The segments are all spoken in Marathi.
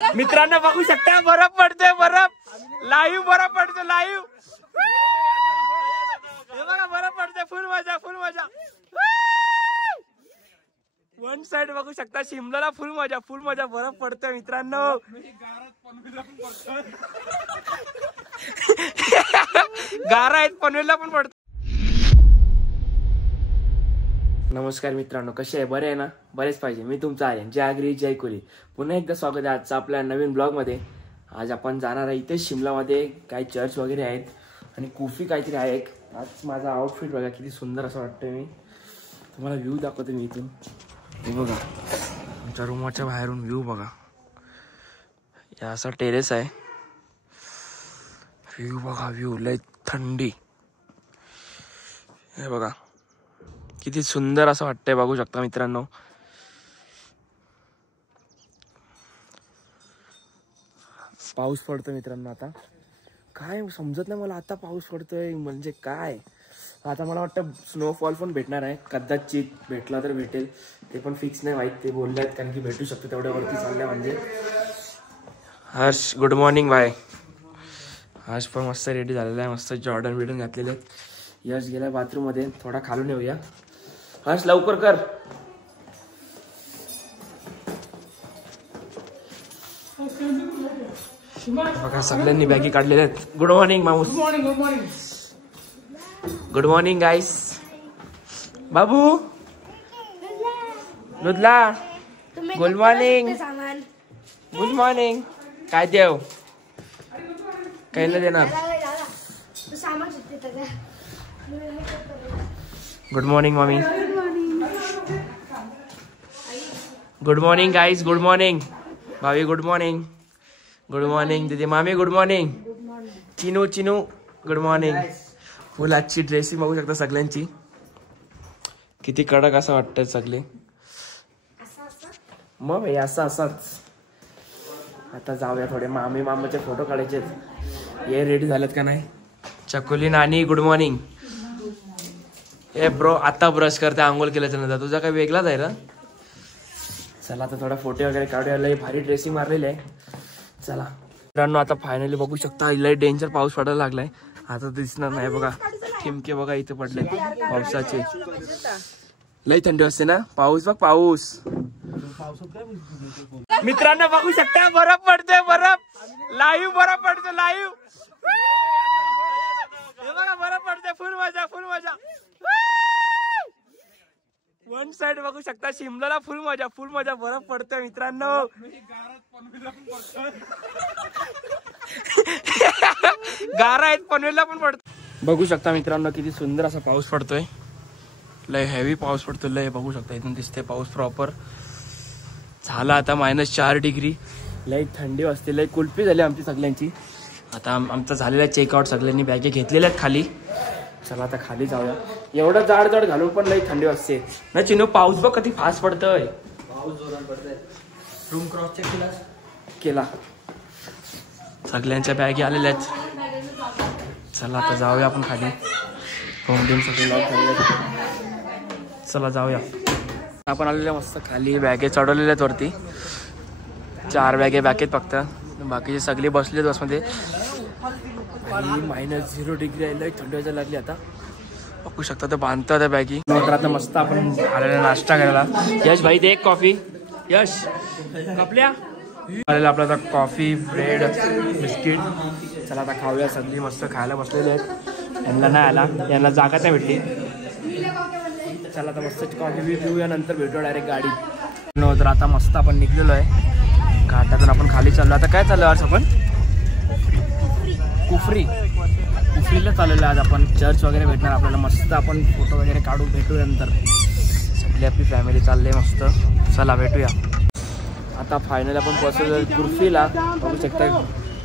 मित्रांनो बघू शकता बर्फ पडतोय, बर्फ लाईव्ह बर्फ पडतोय, लाईव्ह बघा बर्फ पडतोय. फुल मजा, फुल मजा. वन साइड बघू शकता शिमलाला फुल मजा, फुल मजा. बर्फ पडतोय मित्रांनो. गारा आहेत पनवेलला पण पडतो. नमस्कार मित्रांनो, कसे आहे? बरे आहे ना? बरेच पाहिजे. मी तुमचा आर्यन, जय आगरी जय कोली. पुन्हा एकदा स्वागत आहे आजचा आपल्या नवीन ब्लॉग मध्ये. आज आपण जाणार आहे इथे शिमलामध्ये काही चर्च वगैरे आहेत आणि कुफी काहीतरी आहे. आज माझा आउटफिट बघा किती सुंदर असं वाटतंय. मी तुम्हाला व्ह्यू दाखवतो. मी इथून हे बघा, आमच्या रूमच्या बाहेरून व्ह्यू बघा. या असा टेरेस आहे. व्ह्यू बघा, व्ह्यू लय थंडी. हे बघा किती सुंदर असं वाटतंय, बघू शकता मित्रांनो. पाऊस पडतोय मित्रांनो. आता काय समजत नाही मला, आता पाऊस पडतोय म्हणजे काय. आता मला वाटतं स्नोफॉल पण भेटणार आहे, कदाचित भेटला तर भेटेल, ते पण फिक्स नाही माहित. ते बोलले आहेत कारण की भेटू शकतो तेवढ्यावरती चाललंय. म्हणजे Harsh good morning bye. Harsh पण मस्त रेडी झालेला आहे, मस्त जॉर्डन बिडन घातलेले आहेत. यश गेला बाथरूम मध्ये, थोडा खालून येऊया. हर्ष लवकर कर. बघा सगळ्यांनी बॅगी काढलेल्या आहेत. गुड मॉर्निंग माऊस. Good morning guys. बाबू दुधला गुड मॉर्निंग. Good morning. काय देव काही नाही देणार. Good morning mummy. Good morning guys. Good morning भाभी. Good morning. गुड मॉर्निंग दीदी. मामी good morning. Chinu Chinu good morning. Full आजची ड्रेसिंग बघू शकता सगळ्यांची, किती कडक असं वाटतंय सगळे. मग भाई असं असाच. आता जाऊया थोडे मामी मामाचे फोटो काढायचे. हे रेडी झालेत का नाही? चकोली नानी गुड मॉर्निंग. ए ब्रो आता ब्रश करते आंघोळ केल्याच्या नंतर. तुझा काय वेगळाच आहे ना. चला आता थोडा फोटो वगैरे काढूया. लय भारी ड्रेसिंग मारलेली आहे. चला मित्रांनो, आता फायनली बघू शकता लय डेंजर पाऊस पडायला लागलाय. आता दिसणार नाही बघा, ठिमके बघा इथे पडले पावसाचे. लय थंडी असते ना. पाऊस बघ पाऊस. मित्रांनो बघू शकता बर्फ पडतोय, बर्फ लाईव्ह बर्फ पडतोय, लाईव्ह बघा बर्फ पडतोय. फुल मजा, फुल मजा. वन साइड बघू शकता शिमलाला फुल मजा, फुल मजा. बर्फ पडतोय मित्रांनो. गारा आहेत पनवेलला पण पडतो. बघू शकता मित्रांनो किती सुंदर असा पाऊस पडतोय. लय हेवी पाऊस पडतोय. लय बघू शकता इथून दिसते पाऊस प्रॉपर. झाला आता -4 डिग्री. लय थंडी वाजते. लय कुल्फी झाली आमची सगळ्यांची. आता आमचा झालेला चेकआउट. सगळ्यांनी बॅगे घेतलेल्या आहेत खाली. चला आता खाली जाऊया. एवढं जाड जाड घालून पण लई थंडी वाजते ना. चिनू पाऊस बघ किती फास्ट पडतोय. पाऊस जोरात पडतोय. रूम क्रॉस चेक केला. सगळ्यांच्या बॅगी आलेल्या आहेत. चला आता जाऊया आपण खाली. होम गेम सगळे लॉक झालेले. चला जाऊया. आपण आलेल्या मस्त खाली. बॅगे चढवलेल्या आहेत वरती. 4 बॅगे बॅगेत फक्त. बाकीचे सगळे बसलेत बसमध्ये. आणि -0 डिग्री आहे. लई थंडी वाजायला लागली. आता बघू शकता ते बांधतात त्या बॅगी. तर आता मस्त आपण आलेला नाश्ता करायला. यश भाई दे एक कॉफी. यश कपल्या आलेला आपला आता कॉफी ब्रेड बिस्किट. चला आता खाऊया. सगळी मस्त खायला बसलेले आहेत. यांना नाही आला, यांना जागा नाही भेटली. चला आता मस्त कॉफी बी पिऊया, नंतर भेटू डायरेक्ट गाडी. तर आता मस्त आपण निघलेलो आहे घाटातून. आपण खाली चाललो. आता काय चाललो आज आपण? कुफरीला चाललेलं आज आपण. चर्च वगैरे भेटणार आपल्याला. मस्त आपण फोटो वगैरे काढू, भेटूया नंतर. सगळी आपली फॅमिली चालले मस्त. चला भेटूया. आता फायनल आपण पोहोचलो कुफरीला. बघू शकता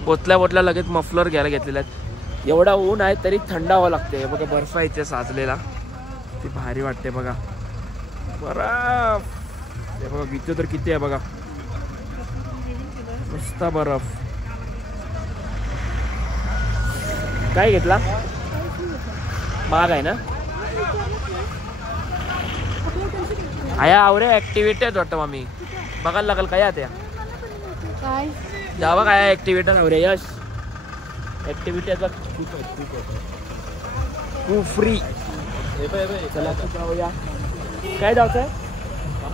पोचल्या लगेच मफलर घ्यायला घेतलेले आहेत. एवढा ऊन आहे तरी थंड हवा लागते. बघा बर्फ आहे इथे साचलेला. ते भारी वाटते बघा. बर्फ हे बघा किती तर किती आहे बघा. मस्त बर्फ. काय घेतला? महाग आहे ना. आया आवरे ऍक्टिव्हिटी आहेत वाटतं. मामी बघायला लागेल काय त्या. काय जावा काय ऍक्टिव्हिटी नव्हते यश ऍक्टिव्हिटी खूप फ्री जाऊया काय जायचंय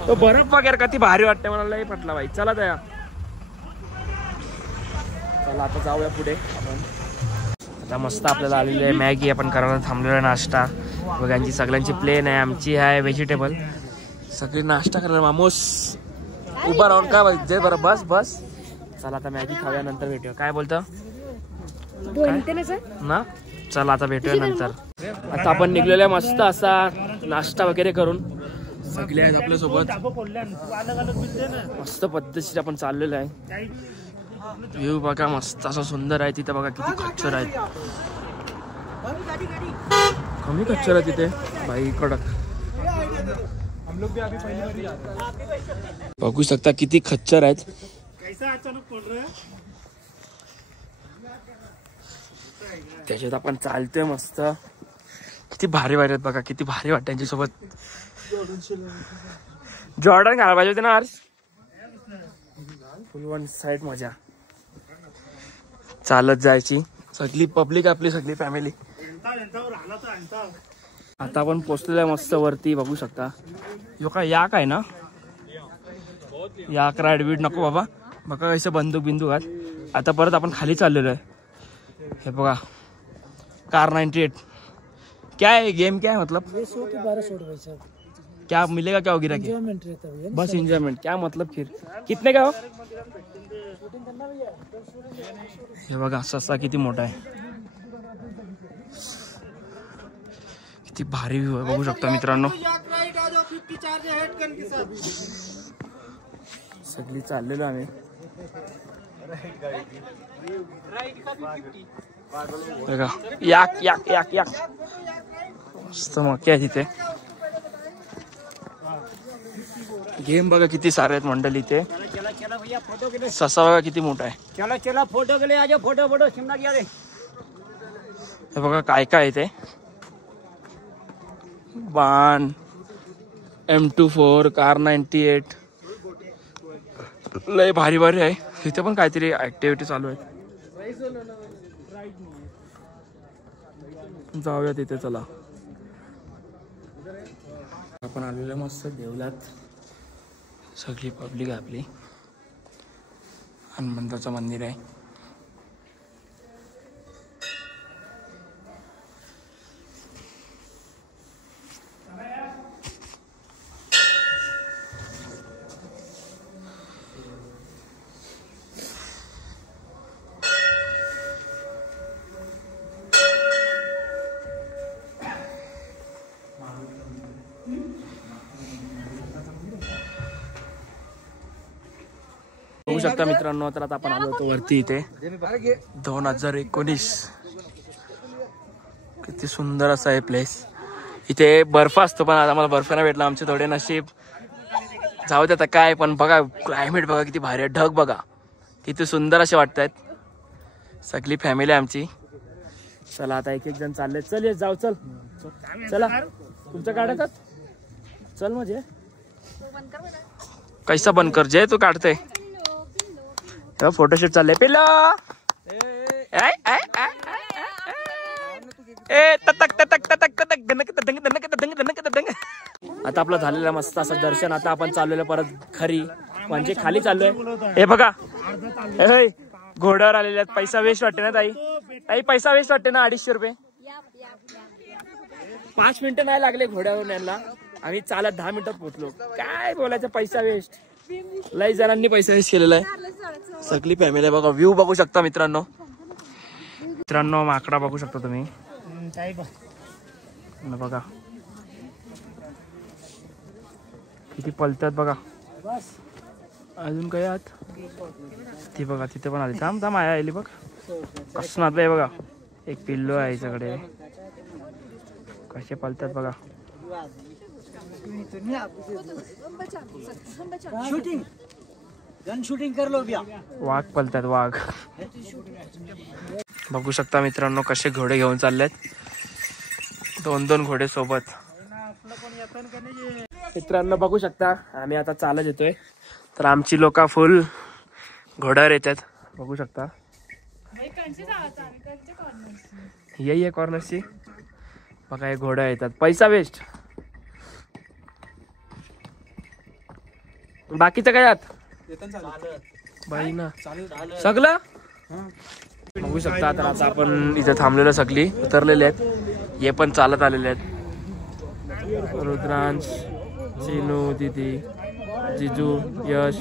तो बर्फ वगैरे किती भारी वाटतंय मला लई पटला भाई चला त्या चला आता जाऊया पुढे आपण आता मस्त आपल्याला आलेली आहे मॅगी आपण करायला थांबलेलो आहे नाश्ता बघांची सगळ्यांची प्लेन आहे आमची आहे व्हेजिटेबल सगळी नाश्ता करायला मामूस उभा राहून काय जे बरं बस बस चला आता मॅगी खाऊया नंतर भेटूया काय बोलतो ना चला आता भेटूया नंतर आता आपण निघलेलो आहे मस्त असा नाश्ता वगैरे करून सगळे आहेत आपल्या सोबत मस्त पद्धतीने आपण चाललेलो आहे व्ह्यू बघा मस्त असं सुंदर आहे तिथे बघा किती खच्चर आहेत कमी खच्चर आहे तिथे भाई कडक बघू शकता किती खच्चर आहेत त्याच्यात आपण चालतोय मस्त किती भारी भारी आहेत बघा किती भारी वाटत त्यांच्यासोबत जॉर्डन घाला पाहिजे होते ना आज फुल वन साइड मजा चालत जायची सगळी पब्लिक आपली सगळी फॅमिली आता आपण पोहोचलेलो आहे मस्त वरती बघू शकता यो काय याक आहे ना याक राईड बीड नको बाबा बघा कसं बंदूक बिंदूक आहेत आता परत आपण खाली चाललेलो आहे हे बघा कार 98 क्या है गेम क्या है मतलब 100 के 1200 क्या मिलेगा क्या होगी बस एंजॉयमेंट क्या मतलब फिर कितने का हो हे बघा ससा किती मोठा आहे किती भारी व्ह्यू आहे बघू शकता मित्रांनो सगळी चाललेलो आम्ही बघा याक याक याक याक मस्त मक्या आहे तिथे गेम बघा किती सारे आहेत मंडळी इथे ससा बघा किती मोठा आहे चला चला फोटो के लिए आ जाओ फोटो फोटो शिमला किया रे हे बघा काय काय आहे ते बाण M24 कार 98 लय भारी भारी आहे इथे पण काहीतरी ऍक्टिव्हिटी चालू आहेत जाऊया तिथे चला आपण आलेलो मस्त देवलात सगळी पब्लिक आहे आपली हनुमंताचं मंदिर आहे बघू शकता मित्रांनो तर आता आपण आलो होतो वरती इथे 2019 किती सुंदर असा आहे प्लेस इथे बर्फ असतो पण आता मला बर्फ नाही भेटला आमचे थोडे नशीब जाऊ दे आता काय पण बघा क्लायमेट बघा किती भारी आहे ढग बघा किती सुंदर असे वाटतायत सगळी फॅमिली आमची चला आता एक एक जण चालले चल ये जाऊ चल चला तुमचं काढतात चल म्हणजे कैसा बंद कर जे तू काढते फोटोशूट चाललंय पिल्लो आता आपलं झालेलं मस्त असं दर्शन आता आपण चाललेलं परत खरी म्हणजे खाली चाललोय हे बघा घोड्यावर आलेले आहेत पैसा वेस्ट वाटते ना ताई ताई पैसा वेस्ट वाटते ना 250 रुपये 5 मिनिटं नाही लागले घोड्यावर यायला आम्ही चालत 10 मिनिटात पोहोचलो काय बोलायचं पैसा वेस्ट लई जणांनी पैसा वेस्ट केलेला आहे सगळी फॅमिली बघा व्ह्यू बघू शकता मित्रांनो माकडा बघू शकता तुम्ही बघा किती पलतात बघा अजून काय आत ती बघा तिथे पण आली थांब थांब आया आली बघ कसं नातलंय बघा एक पिल्लो आहे याच्याकडे कसे पलतात बघा शूटिंग गन शूटिंग कर लो भैया वाघ पलतात वाघ बघू शकता मित्रांनो कसे घोडे घेऊन चाललेत 2-2 घोडे सोबत मित्रांनो बघू शकता आम्ही आता चालत येतोय तर आमची लोक फुल घोड्यावर येतात बघू शकता. ये कॉर्नरची बघा, हे घोड्या येतात. पैसा वेस्ट. बाकीचं काय आत बाई ना सगळं बघू शकता. तर आता आपण इथे थांबलेलं, सगळी उतरलेले आहेत. हे पण चालत आलेले आहेत. रुद्रांश, चिनू, दीदी, जिजू, यश.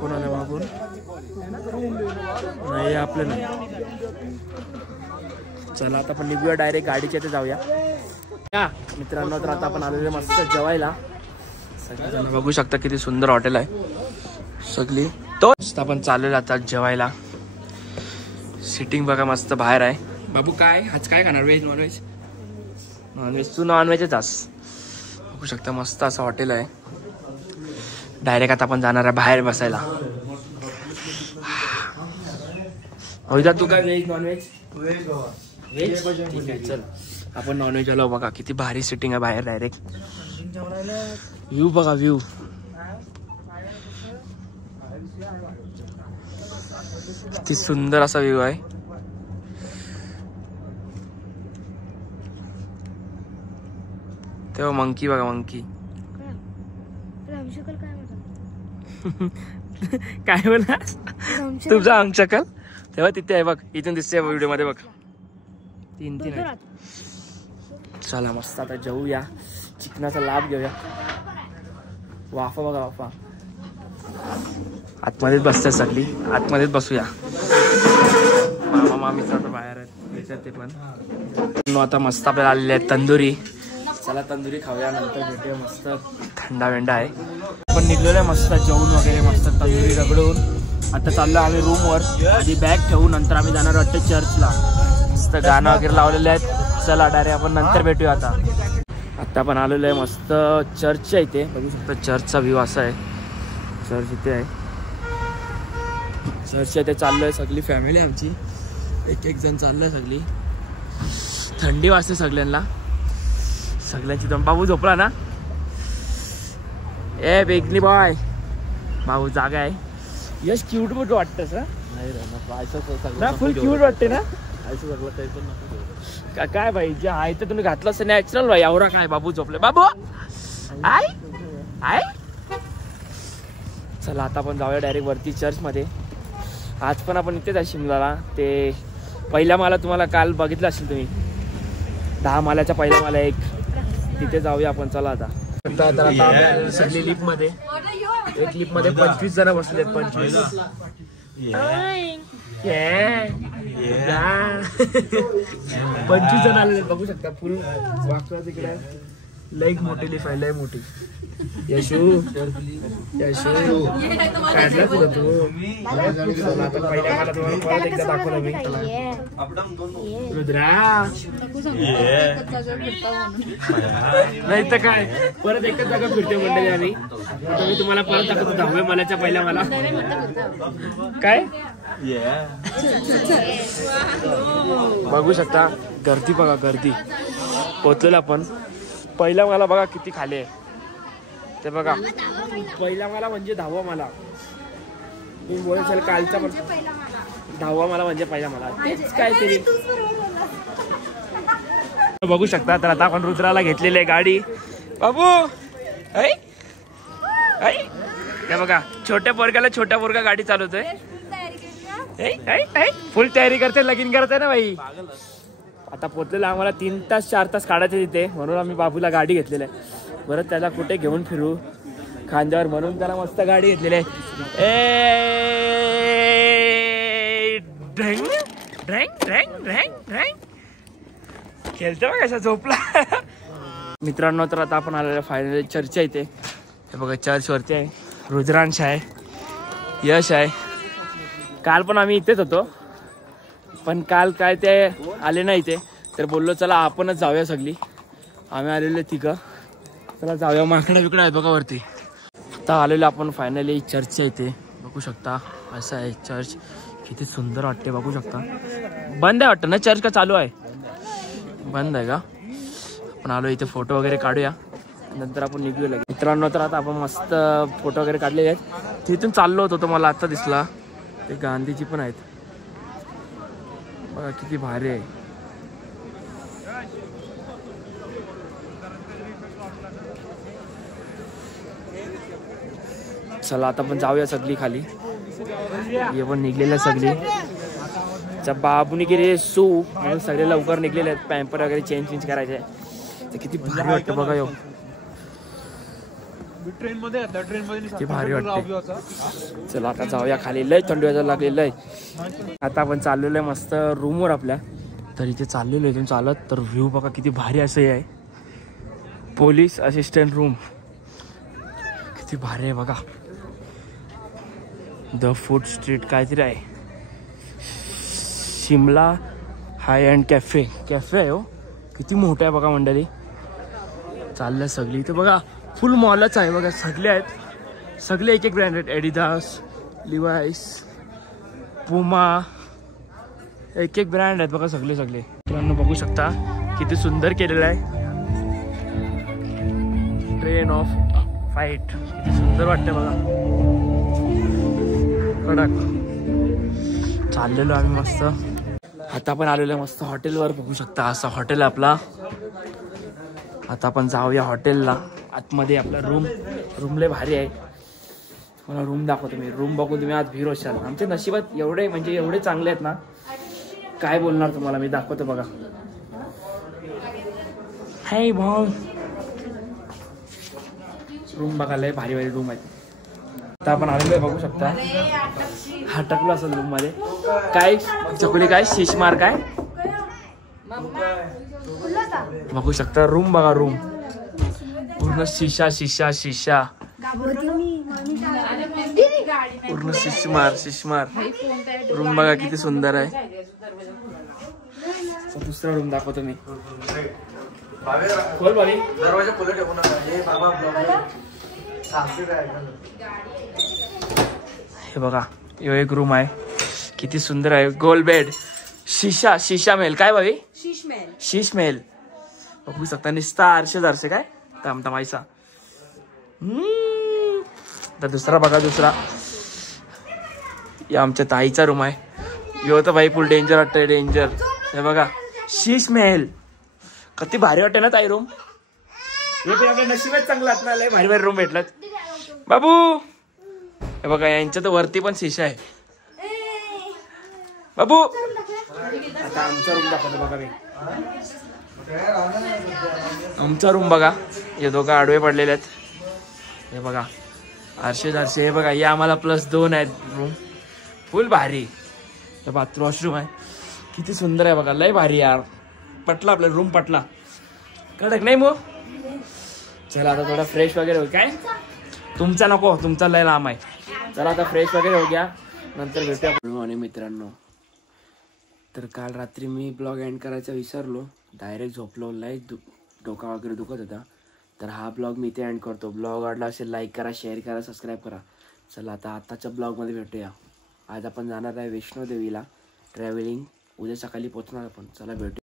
कोण आलं मागून? नाही आपलं नाही. चला आता आपण निघूया डायरेक्ट गाडीच्या इथे जाऊया. मित्रांनो, तर आता आपण आलेले मस्त जेवायला. सगळेजण बघू शकता किती सुंदर हॉटेल आहे. सगळी तो आपण चाललेलो आता जेवायला. सिटिंग बघा मस्त बाहेर आहे. बाबू काय आज काय खाणार? Veg non veg? नॉनव्हेज. तू नॉनव्हेजच आस. बघू शकता मस्त असं हॉटेल आहे. डायरेक्ट आता आपण जाणार आहे बाहेर बसायला. होईदा तू काय व्हेज नॉनव्हेज? व्हेज ठीक आहे. चल आपण नॉनव्हेज आलो. बघा किती भारी सिटिंग आहे बाहेर. डायरेक्ट व्ह्यू बघा, व्ह्यू किती सुंदर असा व्ह्यू आहे. तेव्हा मंकी बघा, मंकी काय बोला तुमचा अंगशकल तेव्हा तिथे आहे बघ. इथून दिसते व्हिडिओ मध्ये बघ. तीन आहे. चला मस्त आता जेवूया. चिकनाचा लाभ घेऊया. वाफा बघा, वाफा. आतमध्येच बसतात सगळी. आतमध्येच बसूया. मामा मामीच आता बाहेर आहेत ते पण. आता मस्त आपल्याला आलेले आहेत तंदुरी. चला तंदुरी खाऊया, नंतर भेटूया. मस्त थंडा वेंडा आहे. पण निघलेलं आहे मस्त जेवून वगैरे मस्त तंदुरी रगडून. आता चाललो आम्ही रूमवर. आधी बॅग ठेवून नंतर आम्ही जाणार वाटतं चर्चला. मस्त गाणं वगैरे लावलेले आहेत. चला डायरेक्ट आपण नंतर भेटूया. आता आपण आलेलो आहे मस्त चर्चच्या इथे. बघू शकता चर्चचा व्ह्यू असा आहे. चर्च इथे आहे. चर्चच्या इथे चाललोय. सगळी फॅमिली आमची एक जण चाललोय. सगळी थंडी वाजते सगळ्यांना. सगळ्यांची दम. बाबू झोपला ना? ए बेगनी बॉय. बाबू जागा आहे. यश क्यूट बुट वाटतंस ना? फुल क्यूट वाटते ना? काय भाई जे आहे ते तुम्ही घातलं असं नॅचरल भाई. एवढा काय बाबू झोपले. बाबू आय आय. चला आता आपण जाऊया डायरेक्ट वरती चर्च मध्ये. आज पण आपण इथेच आहे शिमलाला. ते पहिला माला तुम्हाला काल बघितलं असेल तुम्ही. 10 माल्याचा पहिला माला एक. तिथे जाऊया आपण. चला आता सगळी लिफ्ट मध्ये. एक लिफ्ट मध्ये 25 जण बसलेत. 25 जण आलेले बघू शकता. फुल वाकला तिकडे. लई मोठी लिफ्ट आहे, लई मोठी. यशू यशू काढला पुढे तू. आता पहिल्या मला तुम्हाला परत एकदा दाखवलं मी. रुद्रा नाही तर काय परत एकच जागा फिरते मंडळी आम्ही. मी तुम्हाला परत दाखवतो 10व्या माल्याच्या पहिल्या मला. काय बघू शकता गर्दी बघा, गर्दी. पोहोचलेलो आपण. पहिला मला बघा किती खाली आहे ते बघा. पहिला मला म्हणजे 10वा मला. मी बोलायचं कालचा पण 10वा मला म्हणजे पहिला मला. तेच काय तरी बघू शकता. तर आता आपण रुद्राला घेतलेली आहे गाडी. बाबू ऐ ऐ हे बघा छोट्या पोरग्याला छोट्या पोरगा गाडी चालवतोय. फुल तयारी करते, लगीन करते ना भाई. आता पोचलेलं आम्हाला 3 तास 4 तास काढायचे तिथे. म्हणून आम्ही बाबूला गाडी घेतलेली आहे. बरं त्याला कुठे घेऊन फिरू खांद्यावर, म्हणून त्याला मस्त गाडी घेतलेली आहे. ढेंग ढेंग ढेंग ढेंग ढेंग खेळतो बघा कसा झोपला. मित्रांनो तर आता आपण आलेल्या फायनल चर्च इथे. हे बघा चर्च वरती आहे. रुद्रांश आहे, यश आहे. काल पण आम्ही इथेच होतो पण काल काय ते आले नाही ते. तर बोललो चला आपणच जाऊया सगळी. आम्ही आलेले तिघं. चला जाऊया. माकडा बिकडा आहे बघा वरती. आता आलेलो आपण फायनली चर्चच्या इथे. बघू शकता असं आहे चर्च. किती सुंदर वाटते बघू शकता. बंद आहे वाटतं ना चर्च का चालू आहे? बंद आहे का? पण आलो इथे फोटो वगैरे काढूया, नंतर आपण निघूया लगेच. मित्रांनो तर आता आपण मस्त फोटो वगैरे काढलेले आहेत. तिथून चाललो होतो तो मला आता दिसला, ते गांधीजी पण आहेत बघा, किती भारी आहे. चला आता आपण जाऊया सगळी खाली. हे पण निघलेलं सगळी बाबूनी गेले सू म्हणून सगळे लवकर निघलेले आहेत. पॅम्पर वगैरे चेंज करायचे. तर किती भारी वाटतं बघा यो, किती भारी वाटते. चला आता जाऊया खाली, लय थंडी वाजायला लागलेलं आहे. आता आपण चाललेलो आहे मस्त रूमवर आपल्या. तर इथे चाललेलो आहे इथून चालत, तर व्ह्यू बघा किती भारी असं आहे. पोलीस असिस्टंट रूम किती भारी आहे बघा. द फूड स्ट्रीट काहीतरी आहे. शिमला हाय अँड कॅफे आहे हो, किती मोठं आहे बघा मंडळी. चाललं सगळी इथे बघा, फुल मॉलच आहे बघा. सगळे आहेत, सगळे एक ब्रँड आहेत. एडिडास, लिवाईस, पुमा, एक ब्रँड आहेत बघा सगळे. मित्रांनो बघू शकता किती सुंदर केलेलं आहे. ट्रेन ऑफ फाईट किती सुंदर वाटतं बघा, कडक. चाललेलो आम्ही मस्त. आता आपण आलेलो आहे मस्त हॉटेलवर, बघू शकता असं हॉटेल आपला. आता आपण जाऊया हॉटेलला. आतमध्ये आपला रूम लय भारी आहे. मला रूम दाखवतो मी. रूम बघून तुम्ही आज भीर होशाल. आमच्या नशिबात एवढे चांगले आहेत ना, काय बोलणार तुम्हाला. मी दाखवतो बघा. हाय भाऊ, रूम बघा लय भारी रूम आहे. आता आपण आलेलो आहे बघू शकता. हा टाकलो असेल रूम मध्ये. काय चकुली, काय शिशमार, काय बघू शकता. रूम बघा, रूम पूर्ण शिशा पूर्ण शिशमार. रूम बघा किती सुंदर आहे. दुसरा रूम दाखवतो मी. खोल बाई, दरवाजा खुला ठेवू नका. हे बघा, यो एक रूम आहे, किती सुंदर आहे. गोल बेड, शिशा मेल, काय बाबी, शीश मेल बघू शकता. निस्ता आरशे काय तमायचा. तर दुसरा बघा, दुसरा या आमच्या ताईचा रूम आहे. यो तर बाई फुल डेंजर वाटतंय, डेंजर. हे बघा शीश मेल, किती भारी वाटते ना ताई रूम. हे पण आपल्या नशिबात चांगलं लय भारी रूम भेटलात बाबू. हे बघा यांच्या तर वरती पण शिशा आहे बाबू. आता आमचा रूम दाखवतो बघा मी. आमचा रूम बघा, हे दोघं आडवे पडलेले आहेत. हे बघा आरशे. हे बघा, हे आम्हाला +2 आहेत रूम. फुल भारी. बाथरूम वॉशरूम आहे, किती सुंदर आहे बघा. लय भारी यार, पटला आपला रूम, पटला कडक नाही मग. चला आता थोडा फ्रेश वगैरे हो. काय तुमचा नको, तुमचा लय लांब आहे. चला आता फ्रेश वगैरे हो गया, नंतर भेटूया. गुड मॉर्निंग मित्रांनो. तर काल रात्री मी ब्लॉग एंड करायचा विसरलो, डायरेक्ट झोपलो. लय डोका वगैरे दुखत होता. तर हा ब्लॉग मी इथे एंड करतो. ब्लॉग आवडला असेल लाईक करा, शेअर करा, सबस्क्राईब करा. चला आता आताच्या ब्लॉगमध्ये भेटूया. आज आपण जाणार आहे वैष्णोदेवीला ट्रॅव्हलिंग. उद्या सकाळी पोहोचणार आपण. चला भेटू.